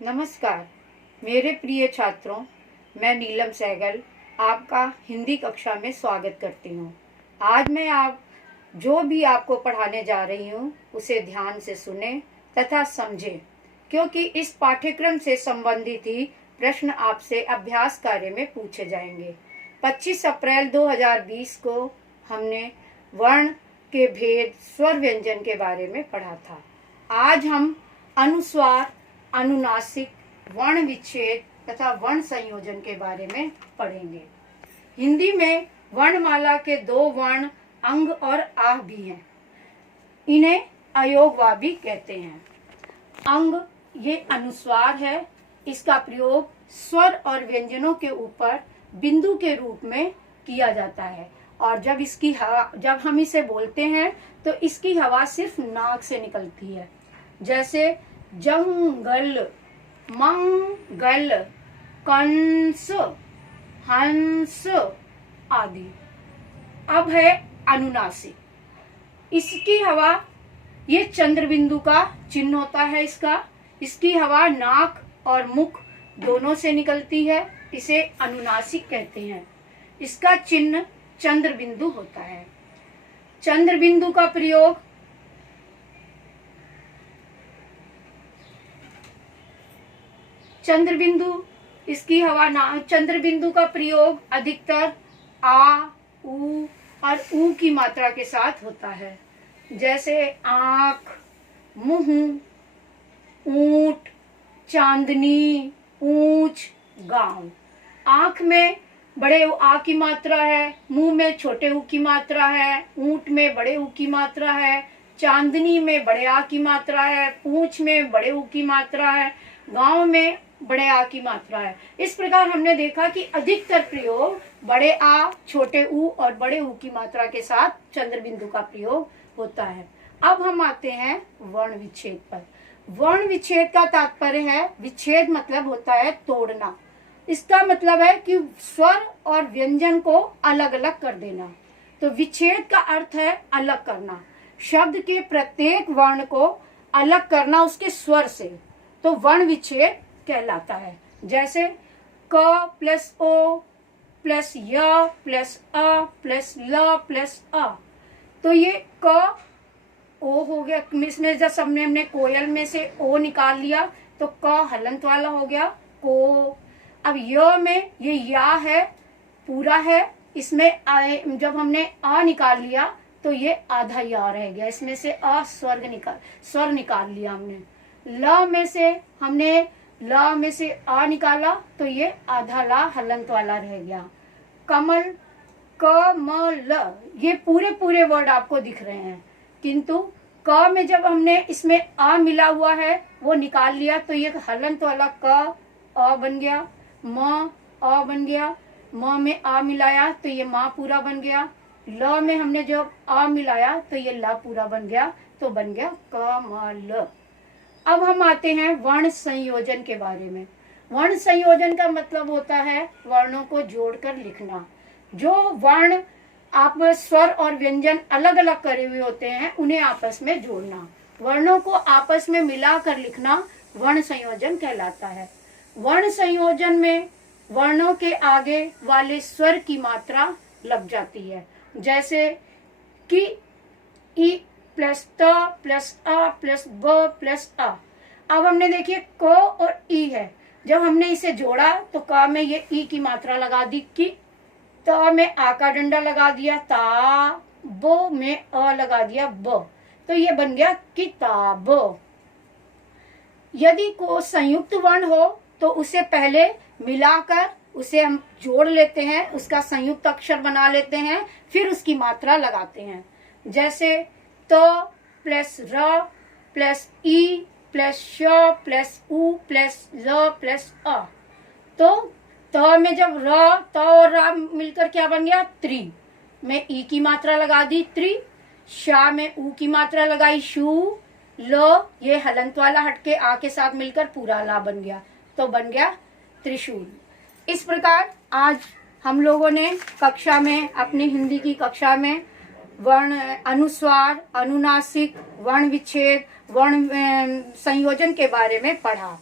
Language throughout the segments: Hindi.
नमस्कार मेरे प्रिय छात्रों, मैं नीलम सहगल आपका हिंदी कक्षा में स्वागत करती हूँ। आज मैं जो भी आपको पढ़ाने जा रही हूँ उसे ध्यान से सुने तथा समझें, क्योंकि इस पाठ्यक्रम से संबंधित ही प्रश्न आपसे अभ्यास कार्य में पूछे जाएंगे। 25 अप्रैल 2020 को हमने वर्ण के भेद स्वर व्यंजन के बारे में पढ़ा था। आज हम अनुस्वार, अनुनासिक, वर्ण विच्छेद तथा वर्ण संयोजन के बारे में पढ़ेंगे। हिंदी में वर्णमाला के दो वर्ण अंग और आह भी हैं। इन्हें अयोगवा भी कहते हैं। अंग ये अनुस्वार है। इसका प्रयोग स्वर और व्यंजनों के ऊपर बिंदु के रूप में किया जाता है, और जब हम इसे बोलते हैं तो इसकी हवा सिर्फ नाक से निकलती है, जैसे जंगल, मंगल, कंस, हंस आदि। अब है अनुनासिक। इसकी हवा, ये चंद्र बिंदु का चिन्ह होता है। इसकी हवा नाक और मुख दोनों से निकलती है। इसे अनुनासिक कहते हैं। इसका चिन्ह चंद्र बिंदु होता है। चंद्र बिंदु का प्रयोग चंद्र बिंदु का प्रयोग अधिकतर आ, उ और ऊ की मात्रा के साथ होता है, जैसे आँख, मुंह, ऊंट, चांदनी, पूंछ, गांव। आँख में बड़े आ की मात्रा है, मुंह में छोटे ऊ की मात्रा है, ऊंट में बड़े ऊ की मात्रा है, चांदनी में बड़े आ की मात्रा है, पूंछ में बड़े ऊ की मात्रा है, गांव में बड़े आ की मात्रा है। इस प्रकार हमने देखा कि अधिकतर प्रयोग बड़े आ, छोटे ऊ और बड़े ऊ की मात्रा के साथ चंद्र बिंदु का प्रयोग होता है। अब हम आते हैं वर्ण विच्छेद पर। वर्ण विच्छेद का तात्पर्य है, विच्छेद मतलब होता है तोड़ना। इसका मतलब है कि स्वर और व्यंजन को अलग अलग कर देना। तो विच्छेद का अर्थ है अलग करना, शब्द के प्रत्येक वर्ण को अलग करना उसके स्वर से, तो वर्ण विच्छेद कहलाता है। जैसे क प्लस ओ प्लस य प्लस अ प्लस ल प्लस अ, तो ये क ओ हो गया। इसमें जब हमने कोयल में से ओ निकाल लिया तो क हलंत वाला हो गया को। अब य में ये या है, पूरा है। इसमें जब हमने आ निकाल लिया तो ये आधा या रह गया। इसमें से स्वर निकाल लिया हमने। ल में से आ निकाला तो ये आधा ला हलंत वाला रह गया। कमल, क म ल, ये पूरे वर्ड आपको दिख रहे हैं, किंतु क में जब हमने इसमें आ मिला हुआ है वो निकाल लिया तो ये हलंत वाला क अ बन गया। म अ बन गया। म में आ मिलाया तो ये माँ पूरा बन गया। ल में हमने जब आ मिलाया तो ये ला पूरा बन गया, तो बन गया क म ल। अब हम आते हैं वर्ण संयोजन के बारे में। वर्ण संयोजन का मतलब होता है वर्णों को जोड़कर लिखना। जो वर्ण आप स्वर और व्यंजन अलग अलग करे हुए होते हैं उन्हें आपस में जोड़ना, वर्णों को आपस में मिलाकर लिखना वर्ण संयोजन कहलाता है। वर्ण संयोजन में वर्णों के आगे वाले स्वर की मात्रा लग जाती है, जैसे कि, ई प्लस त प्लस अ प्लस ब प्लस अ। अब हमने देखिए क और ई है, जब हमने इसे जोड़ा तो क में ये ई की मात्रा लगा दी कि, त में आ का डंडा लगा दिया ता, ब में अ लगा दिया ब, तो ये बन गया किताब। यदि को संयुक्त वर्ण हो तो उसे पहले मिलाकर उसे हम जोड़ लेते हैं, उसका संयुक्त अक्षर बना लेते हैं, फिर उसकी मात्रा लगाते हैं। जैसे त प्लस र प्लस ई प्लस श प्लस उ प्लस ल प्लस अ। तो त में जब त और र मिलकर क्या बन गया, त्रि, में ई की मात्रा लगा दी त्रि, शा में उ की मात्रा लगाई शू, ल ये हलंत वाला हटके आ के साथ मिलकर पूरा ला बन गया, तो बन गया त्रिशूल। इस प्रकार आज हम लोगों ने कक्षा में, अपनी हिंदी की कक्षा में वर्ण अनुस्वार, अनुनासिक, वर्ण विच्छेद, वर्ण संयोजन के बारे में पढ़ा।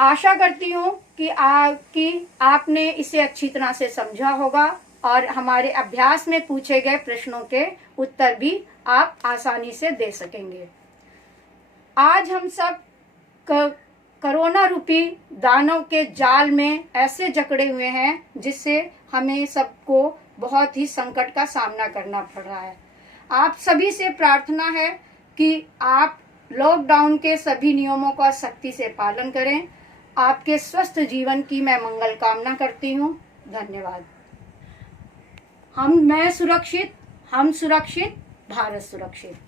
आशा करती हूँ कि आपने इसे अच्छी तरह से समझा होगा और हमारे अभ्यास में पूछे गए प्रश्नों के उत्तर भी आप आसानी से दे सकेंगे। आज हम सब कोरोना रूपी दानव के जाल में ऐसे जकड़े हुए हैं जिससे हमें सबको बहुत ही संकट का सामना करना पड़ रहा है। आप सभी से प्रार्थना है कि आप लॉकडाउन के सभी नियमों का सख्ती से पालन करें। आपके स्वस्थ जीवन की मैं मंगल कामना करती हूँ। धन्यवाद। मैं सुरक्षित, हम सुरक्षित, भारत सुरक्षित।